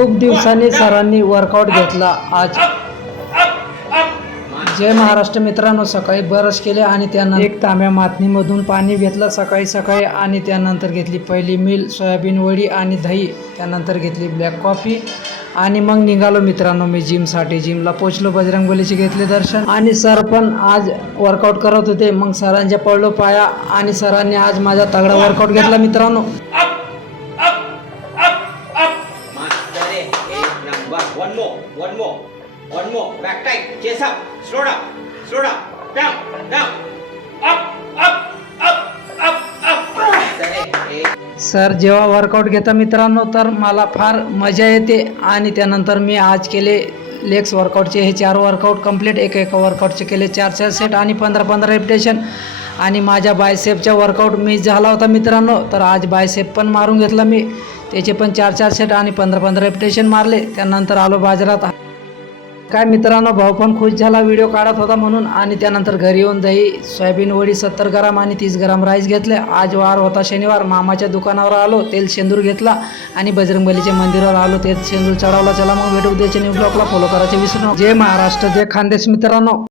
खूप दिवसांनी सरांनी वर्कआउट घेतला आज। जय महाराष्ट्र मित्रांनो, सकाळी ब्रश केले आणि त्यानंतर एक तांब्या मातनीमधून पाणी घेतलं सकाळी आणि त्यानंतर घेतली पहिली मील सोयाबीन वडी आणि दही, त्यानंतर घेतली ब्लॅक कॉफी आणि मग निघालो मित्रांनो मी जिमसाठी। जिमला पोचलो, बजरंगबलीचे घेतले दर्शन आणि सर पण आज वर्कआउट करत होते। मग सरांच्या पडलो पाया आणि सरांनी आज माझा तगडा वर्कआउट घेतला मित्रांनो। One more, back tight, chest up, slow down, down, up. Sir जेव्हा वर्कआउट घेता मित्रांनो तर मला फार मजा येते आणि त्यानंतर मी आज केले लेग्स वर्कआउटचे हे 4 वर्कआउट कंप्लीट। एका वर्कआउटचे केले 4 सेट आणि 15 रेपिटेशन आणि माझ्या बायसेपचा वर्कआउट मिस झाला होता मित्रांनो, तर आज बायसेप पण मारून घेतला मी, त्याचे पण 4 सेट आणि 15 रेपिटेशन मारले। त्यानंतर आलो बाजारात। काय मित्रांनो, भाऊ पण खुश झाला व्हिडिओ काढत होता म्हणून। आणि त्यानंतर घरी येऊन दही सोयाबीन वडी 70 ग्राम आणि 30 ग्राम राईस घेतले। आज वार होता शनिवार, मामाच्या दुकानावर आलो, तेल शेंदूर घेतला आणि बजरंगबलीच्या मंदिरावर आलो, तेल शेंदूर चढवला। चला मग भेटू उद्याच्या न्यू ब्लॉगला, फॉलो करायचे विसरू नका। जय महाराष्ट्र, जय खानदेश मित्रांनो।